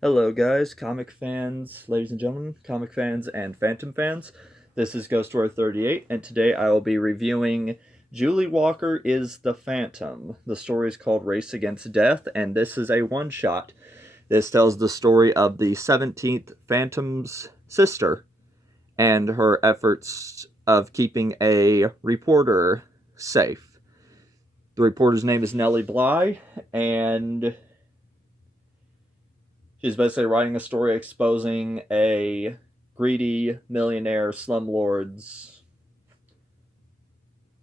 Hello, guys, comic fans, ladies and gentlemen, comic fans, and Phantom fans. This is Ghost War 38, and today I will be reviewing Julie Walker is the Phantom. The story is called Race Against Death, and this is a one shot. This tells the story of the 17th Phantom's sister and her efforts of keeping a reporter safe. The reporter's name is Nellie Bly, and she's basically writing a story exposing a greedy millionaire slumlords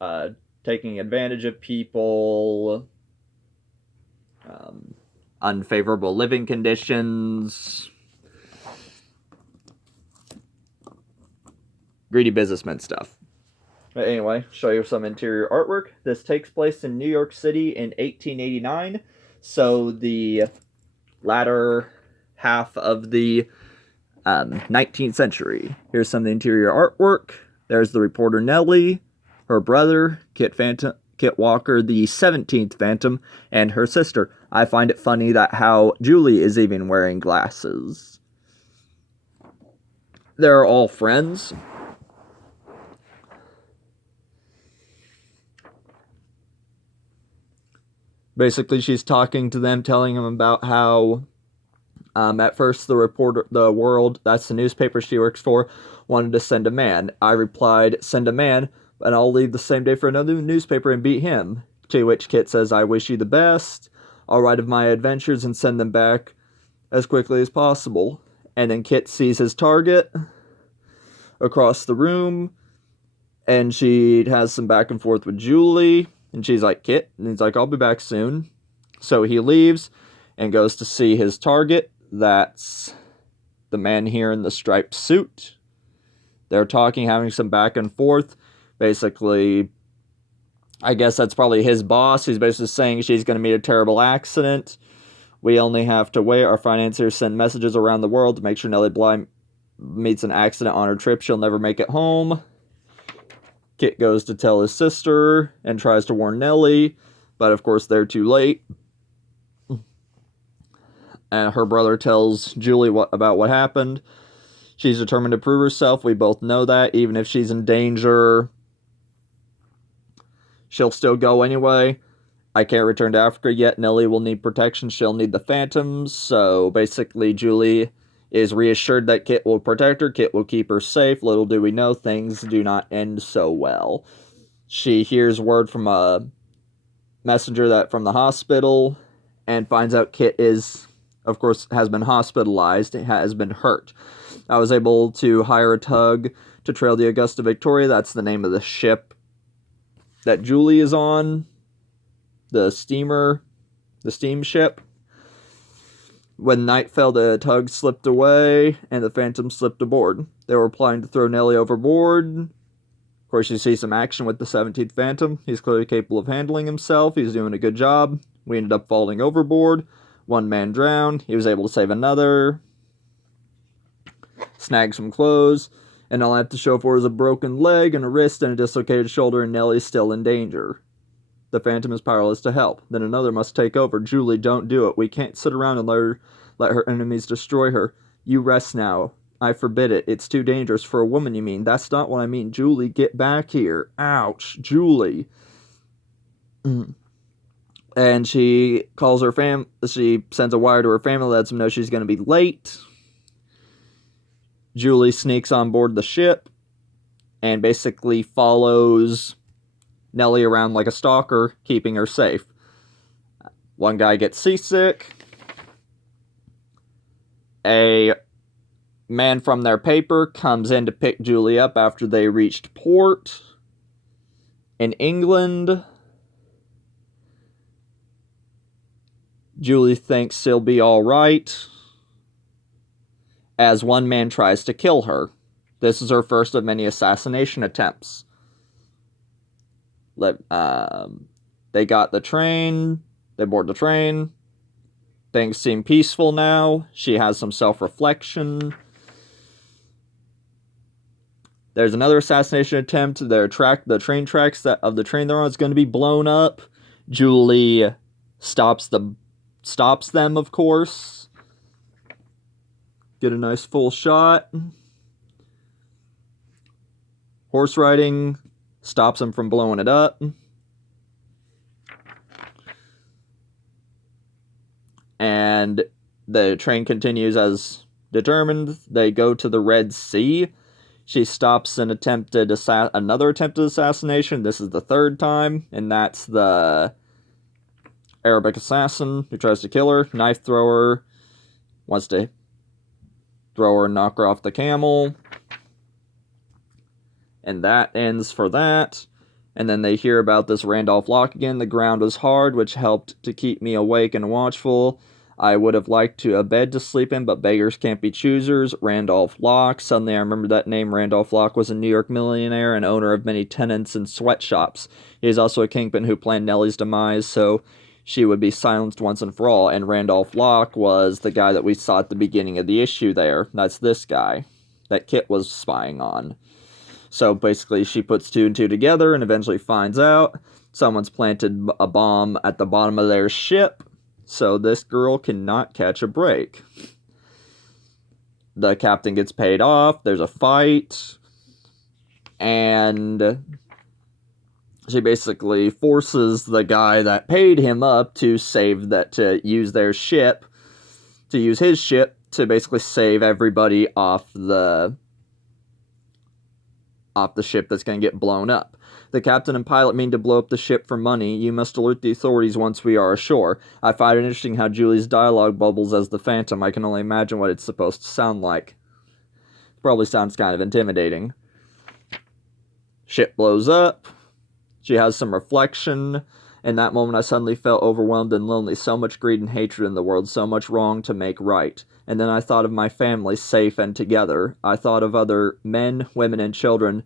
uh, taking advantage of people, um, unfavorable living conditions, greedy businessman stuff. But anyway, show you some interior artwork. This takes place in New York City in 1889, so the latter half of the 19th century. Here's some of the interior artwork. There's the reporter Nellie, her brother, Kit Walker, the 17th Phantom, and her sister. I find it funny that how Julie is even wearing glasses. They're all friends. Basically, she's talking to them, telling them about how at first the World, that's the newspaper she works for, wanted to send a man. I replied, send a man, and I'll leave the same day for another newspaper and beat him. To which Kit says, I wish you the best. I'll write of my adventures and send them back as quickly as possible. And then Kit sees his target across the room, and she has some back and forth with Julie, and she's like, Kit, and he's like, I'll be back soon. So he leaves and goes to see his target. That's the man here in the striped suit. They're talking, having some back and forth. Basically, I guess that's probably his boss. He's basically saying she's going to meet a terrible accident. We only have to wait. Our financiers send messages around the world to make sure Nellie Bly meets an accident on her trip. She'll never make it home. Kit goes to tell his sister and tries to warn Nellie, but of course they're too late. And her brother tells Julie about what happened. She's determined to prove herself. We both know that. Even if she's in danger, she'll still go anyway. I can't return to Africa yet. Nellie will need protection. She'll need the Phantoms. So basically, Julie is reassured that Kit will protect her. Kit will keep her safe. Little do we know, things do not end so well. She hears word from a messenger that from the hospital and finds out Kit is, of course, has been hospitalized, has been hurt. I was able to hire a tug to trail the Augusta Victoria. That's the name of the ship that Julie is on. The steamship. When night fell, the tug slipped away, and the Phantom slipped aboard. They were planning to throw Nellie overboard. Of course, you see some action with the 17th Phantom. He's clearly capable of handling himself. He's doing a good job. We ended up falling overboard. One man drowned. He was able to save another. Snag some clothes. And all I have to show for is a broken leg and a wrist and a dislocated shoulder, and Nellie's still in danger. The Phantom is powerless to help. Then another must take over. Julie, don't do it. We can't sit around and let her enemies destroy her. You rest now. I forbid it. It's too dangerous for a woman, you mean. That's not what I mean. Julie, get back here. Ouch. Julie. And she calls her she sends a wire to her family, lets them know she's going to be late. Julie sneaks on board the ship and basically follows Nellie around like a stalker, keeping her safe. One guy gets seasick. A man from their paper comes in to pick Julie up after they reached port in England. Julie thinks she'll be alright, as one man tries to kill her. This is her first of many assassination attempts. They got the train. They board the train. Things seem peaceful now. She has some self-reflection. There's another assassination attempt. The train tracks of the train they're on is going to be blown up. Julie stops them, of course. Get a nice full shot. Horse riding stops him from blowing it up. And the train continues as determined. They go to the Red Sea. She stops another attempted assassination. This is the third time, and that's the Arabic assassin who tries to kill her. Knife thrower wants to throw her and knock her off the camel. And that ends for that. And then they hear about this Randolph Lock again. The ground was hard, which helped to keep me awake and watchful. I would have liked a bed to sleep in, but beggars can't be choosers. Randolph Lock. Suddenly I remember that name. Randolph Lock was a New York millionaire and owner of many tenants and sweatshops. He is also a kingpin who planned Nellie's demise, so she would be silenced once and for all. And Randolph Lock was the guy that we saw at the beginning of the issue there. That's this guy that Kit was spying on. So basically she puts two and two together and eventually finds out someone's planted a bomb at the bottom of their ship, so this girl cannot catch a break. The captain gets paid off, there's a fight, and she basically forces the guy that paid him up to use his ship to basically save everybody off the ship that's going to get blown up. The captain and pilot mean to blow up the ship for money. You must alert the authorities once we are ashore. I find it interesting how Julie's dialogue bubbles as the Phantom. I can only imagine what it's supposed to sound like. Probably sounds kind of intimidating. Ship blows up. She has some reflection. In that moment, I suddenly felt overwhelmed and lonely. So much greed and hatred in the world, so much wrong to make right. And then I thought of my family, safe and together. I thought of other men, women, and children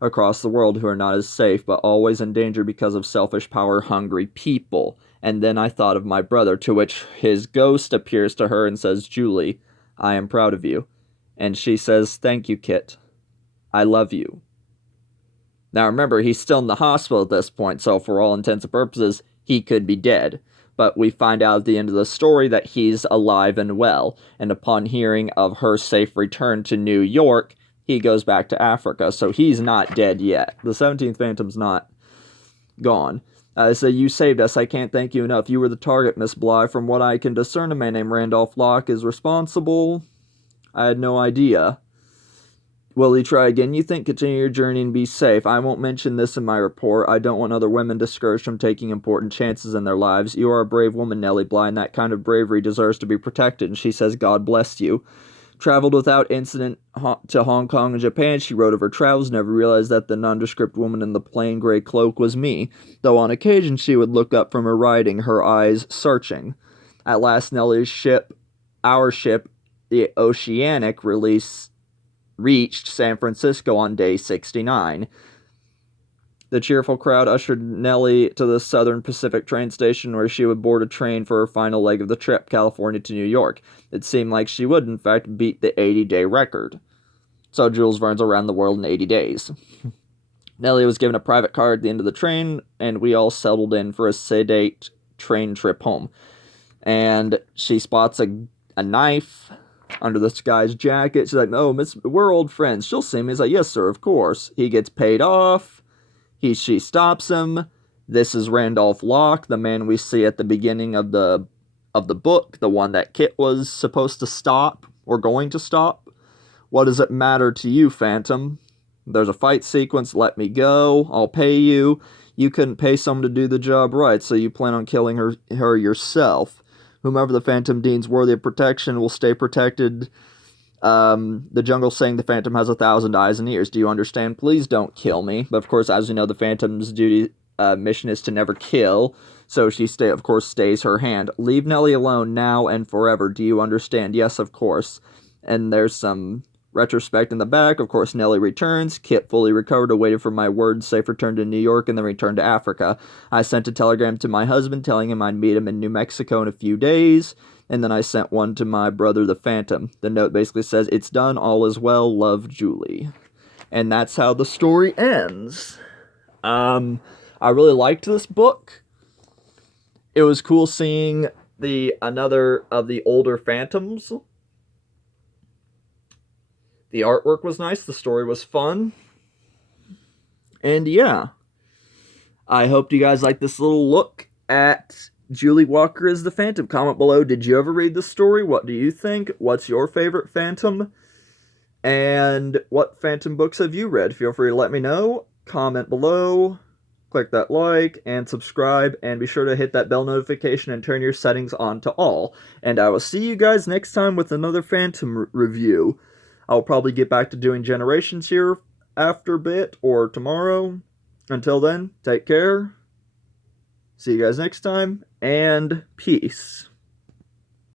across the world who are not as safe, but always in danger because of selfish, power-hungry people. And then I thought of my brother, to which his ghost appears to her and says, Julie, I am proud of you. And she says, thank you, Kit. I love you. Now remember, he's still in the hospital at this point, so for all intents and purposes, he could be dead. But we find out at the end of the story that he's alive and well, and upon hearing of her safe return to New York, he goes back to Africa, so he's not dead yet. The 17th Phantom's not gone. So you saved us. I can't thank you enough. You were the target, Miss Bly. From what I can discern, a man named Randolph Lock is responsible. I had no idea. Will he try again? You think continue your journey and be safe. I won't mention this in my report. I don't want other women discouraged from taking important chances in their lives. You are a brave woman, Nellie Bly, and that kind of bravery deserves to be protected. And she says, God bless you. Traveled without incident to Hong Kong and Japan. She wrote of her travels, never realized that the nondescript woman in the plain gray cloak was me, though on occasion she would look up from her writing, her eyes searching. At last, Nellie's ship, our ship, the Oceanic, reached San Francisco on day 69. The cheerful crowd ushered Nellie to the Southern Pacific train station where she would board a train for her final leg of the trip, California to New York. It seemed like she would, in fact, beat the 80-day record. So Jules Verne's around the world in 80 days. Nellie was given a private car at the end of the train, and we all settled in for a sedate train trip home. And she spots a knife under this guy's jacket. She's like, oh, miss, we're old friends. She'll see me. He's like, yes, sir, of course. He gets paid off. She stops him. This is Randolph Lock, the man we see at the beginning of the book, the one that Kit was supposed to stop, or going to stop. What does it matter to you, Phantom? There's a fight sequence, let me go, I'll pay you. You couldn't pay someone to do the job right, so you plan on killing her yourself. Whomever the Phantom deems worthy of protection will stay protected. The jungle's saying the Phantom has 1,000 eyes and ears. Do you understand? Please don't kill me. But of course, as we know, the Phantom's mission is to never kill. So she of course stays her hand. Leave Nellie alone now and forever. Do you understand? Yes, of course. And there's some retrospect in the back. Of course, Nellie returns. Kit fully recovered, awaited for my word, safe return to New York, and then return to Africa. I sent a telegram to my husband telling him I'd meet him in New Mexico in a few days. And then I sent one to my brother, the Phantom. The note basically says, it's done, all is well, love, Julie. And that's how the story ends. I really liked this book. It was cool seeing another of the older Phantoms. The artwork was nice, the story was fun, and yeah. I hope you guys like this little look at Julie Walker as the Phantom. Comment below, did you ever read the story? What do you think? What's your favorite Phantom? And what Phantom books have you read? Feel free to let me know. Comment below, click that like, and subscribe, and be sure to hit that bell notification and turn your settings on to all. And I will see you guys next time with another Phantom review. I'll probably get back to doing Generations here after a bit, or tomorrow. Until then, take care. See you guys next time, and peace.